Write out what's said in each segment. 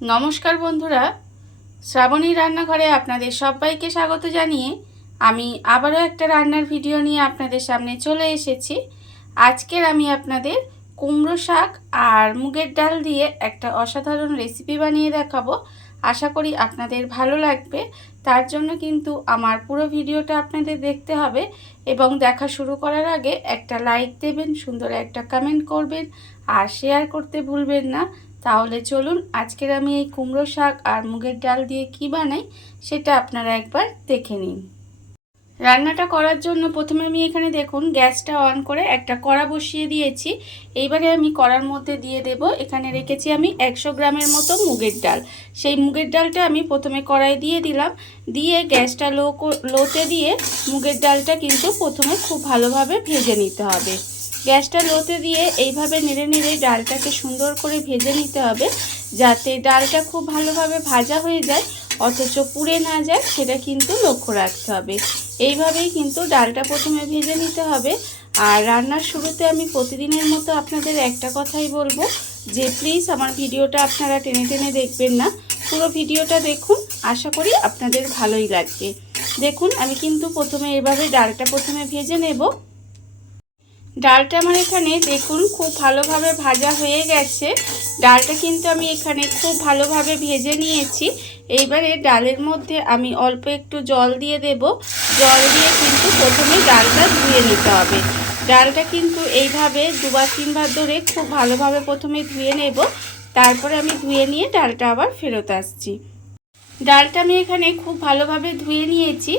নমস্কার বন্ধুরা, শ্রাবণী রান্নাঘরে আপনাদের সবাইকে স্বাগত জানিয়ে আমি আবারও একটা রান্নার ভিডিও নিয়ে আপনাদের সামনে চলে এসেছি। আজকের আমি আপনাদের কুমড়ো শাক আর মুগের ডাল দিয়ে একটা অসাধারণ রেসিপি বানিয়ে দেখাবো। আশা করি আপনাদের ভালো লাগবে। তার জন্য কিন্তু আমার পুরো ভিডিওটা আপনাদের দেখতে হবে এবং দেখা শুরু করার আগে একটা লাইক দেবেন, সুন্দর একটা কমেন্ট করবেন আর শেয়ার করতে ভুলবেন না। তাহলে চলুন আজকের আমি এই কুমড়ো শাক আর মুগের ডাল দিয়ে কি বানাই সেটা আপনারা একবার দেখে নিন। রান্নাটা করার জন্য প্রথমে আমি এখানে দেখুন গ্যাসটা অন করে একটা কড়া বসিয়ে দিয়েছি। এইবারে আমি কড়ার মধ্যে দিয়ে দেব, এখানে রেখেছি আমি 100 গ্রামের মতো মুগের ডাল। সেই মুগের ডালটা আমি প্রথমে কড়াই দিয়ে দিলাম, দিয়ে গ্যাসটা লোতে দিয়ে মুগের ডালটা কিন্তু প্রথমে খুব ভালোভাবে ভেজে নিতে হবে। গ্যাসটা লোতে দিয়ে এইভাবে নেড়ে নেড়ে ডালটাকে সুন্দর করে ভেজে নিতে হবে, যাতে ডালটা খুব ভালোভাবে ভাজা হয়ে যায় অথচ পুড়ে না যায়, সেটা কিন্তু লক্ষ্য রাখতে হবে। এইভাবেই কিন্তু ডালটা প্রথমে ভেজে নিতে হবে। আর রান্নার শুরুতে আমি প্রতিদিনের মতো আপনাদের একটা কথাই বলবো যে প্লিজ আমার ভিডিওটা আপনারা টেনে টেনে দেখবেন না, পুরো ভিডিওটা দেখুন, আশা করি আপনাদের ভালোই লাগবে। দেখুন আমি কিন্তু প্রথমে এভাবে ডালটা প্রথমে ভেজে নেব। ডালটা আমার এখানে দেখুন খুব ভালোভাবে ভাজা হয়ে গেছে। ডালটা কিন্তু আমি এখানে খুব ভালোভাবে ভেজে নিয়েছি। এইবারে ডালের মধ্যে আমি অল্প একটু জল দিয়ে দেব। জল দিয়ে কিন্তু প্রথমে ডালটা ধুয়ে নিতে হবে। ডালটা কিন্তু এইভাবে দুবার তিনবার ধরে খুব ভালোভাবে প্রথমে ধুয়ে নেব, তারপরে আমি ধুয়ে নিয়ে ডালটা আবার ফেরত আসছি। ডালটা আমি এখানে খুব ভালোভাবে ধুয়ে নিয়েছি।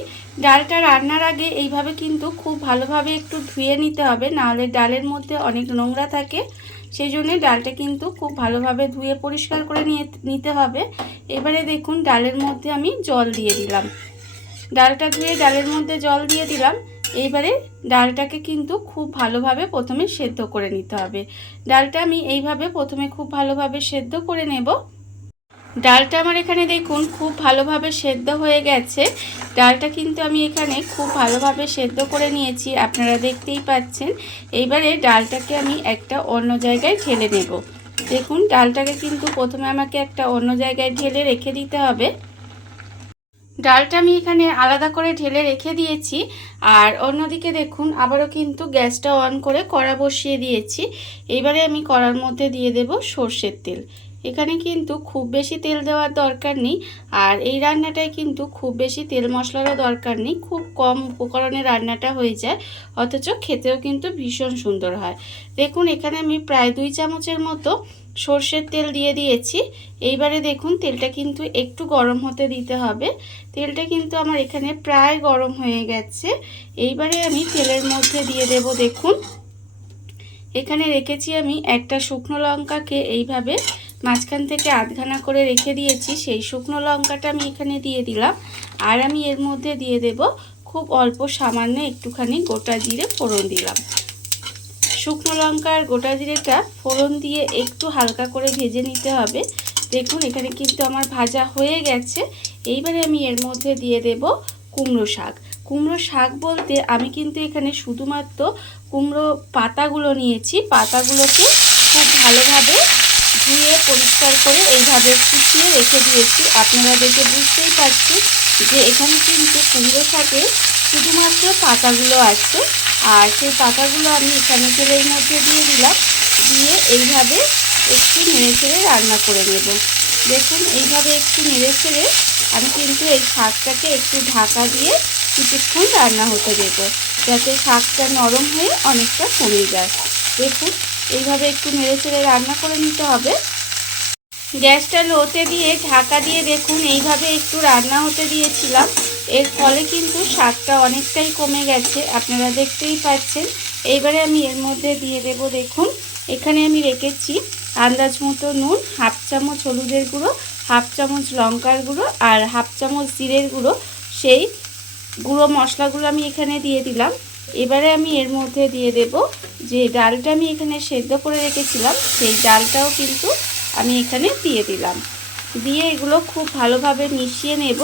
ডালটা রান্নার আগে এইভাবে কিন্তু খুব ভালোভাবে একটু ধুয়ে নিতে হবে, নাহলে ডালের মধ্যে অনেক নোংরা থাকে। সেই জন্যে ডালটা কিন্তু খুব ভালোভাবে ধুয়ে পরিষ্কার করে নিতে হবে। এবারে দেখুন ডালের মধ্যে আমি জল দিয়ে দিলাম। ডালটা ধুয়ে ডালের মধ্যে জল দিয়ে দিলাম। এইবারে ডালটাকে কিন্তু খুব ভালোভাবে প্রথমে সেদ্ধ করে নিতে হবে। ডালটা আমি এইভাবে প্রথমে খুব ভালোভাবে সেদ্ধ করে নেব। ডালটা আমার এখানে দেখুন খুব ভালোভাবে সেদ্ধ হয়ে গেছে। ডালটা কিন্তু আমি এখানে খুব ভালোভাবে সেদ্ধ করে নিয়েছি, আপনারা দেখতেই পাচ্ছেন। এইবারে ডালটাকে আমি একটা অন্য জায়গায় ঢেলে নেব। দেখুন ডালটাকে কিন্তু প্রথমে আমাকে একটা অন্য জায়গায় ঢেলে রেখে দিতে হবে। ডালটা আমি এখানে আলাদা করে ঢেলে রেখে দিয়েছি। আর অন্যদিকে দেখুন আবারও কিন্তু গ্যাসটা অন করে কড়া বসিয়ে দিয়েছি। এইবারে আমি কড়ার মধ্যে দিয়ে দেব সর্ষের তেল। এখানে কিন্তু খুব বেশি তেল দেওয়ার দরকার নেই, আর এই রান্নাটায় কিন্তু খুব বেশি তেল মশলারও দরকার নেই, খুব কম উপকরণে রান্নাটা হয়ে যায়, অথচ খেতেও কিন্তু ভীষণ সুন্দর হয়। দেখুন এখানে আমি প্রায় 2 চামচের মতো সর্ষের তেল দিয়ে দিয়েছি। এইবারে দেখুন তেলটা কিন্তু একটু গরম হতে দিতে হবে। তেলটা কিন্তু আমার এখানে প্রায় গরম হয়ে গেছে। এইবারে আমি তেলের মধ্যে দিয়ে দেব, দেখুন এখানে রেখেছি আমি একটা শুকনো লঙ্কাকে এইভাবে মাঝখান থেকে আধখানা করে রেখে দিয়েছি, সেই শুকনো লঙ্কাটা আমি এখানে দিয়ে দিলাম। আর আমি এর মধ্যে দিয়ে দেব খুব অল্প সামান্য একটুখানি গোটা জিরে ফোড়ন দিলাম। শুকনো লঙ্কা আর গোটা জিরেটা ফোড়ন দিয়ে একটু হালকা করে ভেজে নিতে হবে। দেখুন এখানে কিন্তু আমার ভাজা হয়ে গেছে। এইবারে আমি এর মধ্যে দিয়ে দেব কুমড়ো শাক। কুমড়ো শাক বলতে আমি কিন্তু এখানে শুধুমাত্র কুমড়ো পাতাগুলো নিয়েছি। পাতাগুলোকে খুব ভালোভাবে ধুয়ে পরিষ্কার করে এইভাবে কুচিয়ে রেখে দিয়েছি। আপনারা দেখে বুঝতেই পারছেন যে এখানে কিন্তু কুমড়ো শাকে শুধুমাত্র পাতাগুলো আছে। আর সেই পাতাগুলো আমি এখানে তেলের মধ্যে দিয়ে দিলাম, দিয়ে এইভাবে একটু নেড়ে চেড়ে রান্না করে নেব। দেখুন এইভাবে একটু নেড়ে চেড়ে আমি কিন্তু এই শাকটাকে একটু ঢাকা দিয়ে কিছুক্ষণ রান্না হতে দেব, যাতে শাকটা নরম হয়ে অনেকটা কমে যায়। দেখুন এইভাবে একটু নেড়ে চেড়ে রান্না করে নিতে হবে। গ্যাসটা লোতে দিয়ে ঢাকা দিয়ে দেখুন এইভাবে একটু রান্না হতে দিয়েছিলাম। এর ফলে কিন্তু স্বাদটা অনেকটাই কমে গেছে, আপনারা দেখতেই পাচ্ছেন। এইবারে আমি এর মধ্যে দিয়ে দেব, দেখুন এখানে আমি রেখেছি আন্দাজ মতো নুন, হাফ চামচ হলুদের গুঁড়ো, হাফ চামচ লঙ্কার গুঁড়ো আর হাফ চামচ জিরের গুঁড়ো। সেই গুঁড়ো মশলাগুলো আমি এখানে দিয়ে দিলাম। এবারে আমি এর মধ্যে দিয়ে দেব যে ডালটা আমি এখানে সেদ্ধ করে রেখেছিলাম, সেই ডালটাও কিন্তু আমি এখানে দিয়ে দিলাম। দিয়ে এগুলো খুব ভালোভাবে মিশিয়ে নেব।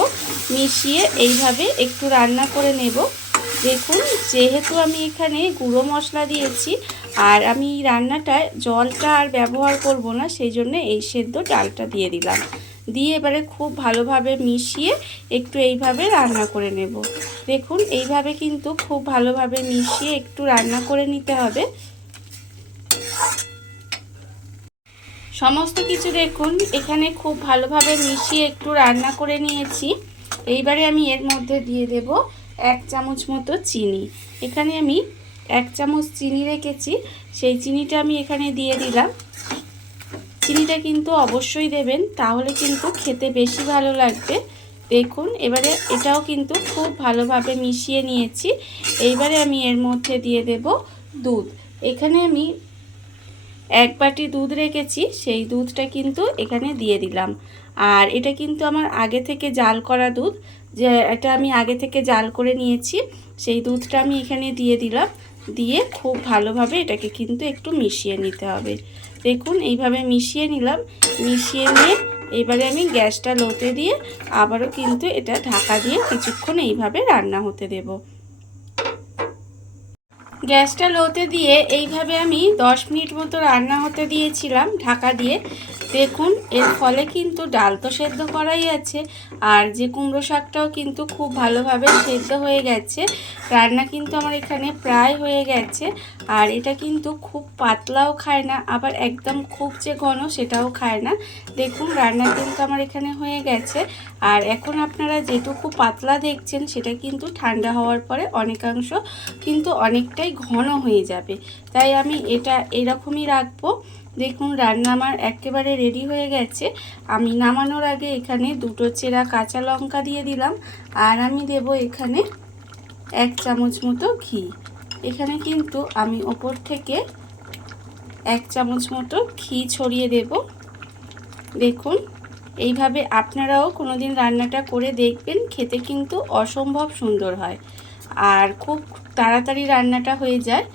মিশিয়ে এইভাবে একটু রান্না করে নেব। দেখুন যেহেতু আমি এখানে গুঁড়ো মশলা দিয়েছি আর আমি রান্নাটায় জলটা আর ব্যবহার করব না, সেই জন্য এই সেদ্ধ ডালটা দিয়ে দিলাম। দিয়ে এবারে খুব ভালোভাবে মিশিয়ে একটু এইভাবে রান্না করে নেব। দেখুন এইভাবে কিন্তু খুব ভালোভাবে মিশিয়ে একটু রান্না করে নিতে হবে। সমস্ত কিছু দেখুন এখানে খুব ভালোভাবে মিশিয়ে একটু রান্না করে নিয়েছি। এইবারে আমি এর মধ্যে দিয়ে দেব 1 চামচ মতো চিনি। এখানে আমি 1 চামচ চিনি রেখেছি, সেই চিনিটা আমি এখানে দিয়ে দিলাম। চিনিটা কিন্তু অবশ্যই দেবেন, তাহলে কিন্তু খেতে বেশি ভালো লাগবে। দেখুন এবারে এটাও কিন্তু খুব ভালোভাবে মিশিয়ে নিয়েছি। এইবারে আমি এর মধ্যে দিয়ে দেব দুধ। এখানে আমি 1 বাটি দুধ রেখেছি, সেই দুধটা কিন্তু এখানে দিয়ে দিলাম। আর এটা কিন্তু আমার আগে থেকে জাল করা দুধ, যে এটা আমি আগে থেকে জাল করে নিয়েছি, সেই দুধটা আমি এখানে দিয়ে দিলাম। দিয়ে খুব ভালোভাবে এটাকে কিন্তু একটু মিশিয়ে নিতে হবে। দেখুন এইভাবে মিশিয়ে নিলাম। মিশিয়ে নিয়ে এবারে আমি গ্যাসটা লোতে দিয়ে আবারও কিন্তু এটা ঢাকা দিয়ে কিছুক্ষণ এইভাবে রান্না হতে দেব। গ্যাসটা লোতে দিয়ে এইভাবে আমি 10 মিনিট মতো রান্না হতে দিয়েছিলাম ঢাকা দিয়ে। দেখুন এর ফলে কিন্তু ডাল তো সেদ্ধ করাই আছে, আর যে কুমড়ো শাকটাও কিন্তু খুব ভালোভাবে সেদ্ধ হয়ে গেছে। রান্না কিন্তু আমার এখানে প্রায় হয়ে গেছে। আর এটা কিন্তু খুব পাতলাও খায় না, আবার একদম খুব যে ঘন সেটাও খায় না। দেখুন রান্না কিন্তু আমার এখানে হয়ে গেছে। আর এখন আপনারা যেটুকু পাতলা দেখছেন সেটা কিন্তু ঠান্ডা হওয়ার পরে অনেকাংশ কিন্তু অনেকটাই ঘন হয়ে যাবে, তাই আমি এটা এরকমই রাখবো। দেখুন রান্না আমার একেবারে রেডি হয়ে গেছে। আমি নামানোর আগে এখানে 2টো চেরা কাঁচা লঙ্কা দিয়ে দিলাম। আর আমি দেব এখানে 1 চামচ মতো ঘি। এখানে কিন্তু আমি ওপর থেকে 1 চামচ মতো ঘি ছড়িয়ে দেব। দেখুন এইভাবে আপনারাও কোনোদিন রান্নাটা করে দেখবেন, খেতে কিন্তু অসম্ভব সুন্দর হয়। আর খুব তাড়াতাড়ি রান্নাটা হয়ে যায়,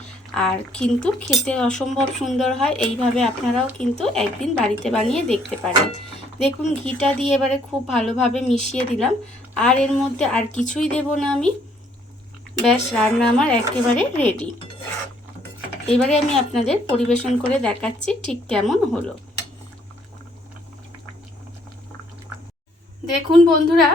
আর কিন্তু খেতে অসম্ভব সুন্দর হয়। এইভাবে আপনারাও কিন্তু একদিন বাড়িতে বানিয়ে দেখতে পারেন। দেখুন ঘিটা দিয়ে এবারে খুব ভালোভাবে মিশিয়ে দিলাম। আর এর মধ্যে আর কিছুই দেব না আমি। ব্যাস রান্না আমার একেবারে রেডি। এবারে আমি আপনাদের পরিবেশন করে দেখাচ্ছি ঠিক কেমন হলো। দেখুন বন্ধুরা,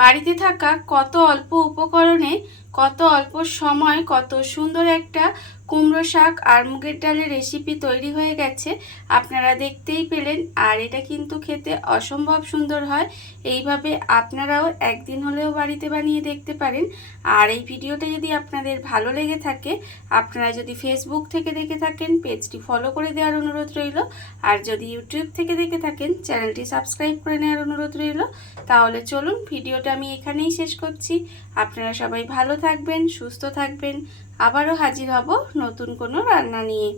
বাড়িতে থাকা কত অল্প উপকরণে কত অল্প সময় কত সুন্দর একটা কুমড়ো শাক আর মুগের ডালের রেসিপি তৈরি হয়ে গেছে। আপনারা দেখতেই পেলেন। আর এটা কিন্তু খেতে অসম্ভব সুন্দর হয়। এইভাবে আপনারাও একদিন হলেও বাড়িতে বানিয়ে দেখতে পারেন। আর এই ভিডিওটা যদি আপনাদের ভালো লেগে থাকে, আপনারা যদি ফেসবুক থেকে দেখে থাকেন পেজটি ফলো করে দেওয়ার অনুরোধ রইল। আর যদি ইউটিউব থেকে দেখে থাকেন চ্যানেলটি সাবস্ক্রাইব করে নেওয়ার অনুরোধ রইল। তাহলে চলুন ভিডিওটা আমি এখানেই শেষ করছি। আপনারা সবাই ভালো থাকবেন, সুস্থ থাকবেন। আবারও হাজির হব নতুন কোনো রান্না নিয়ে।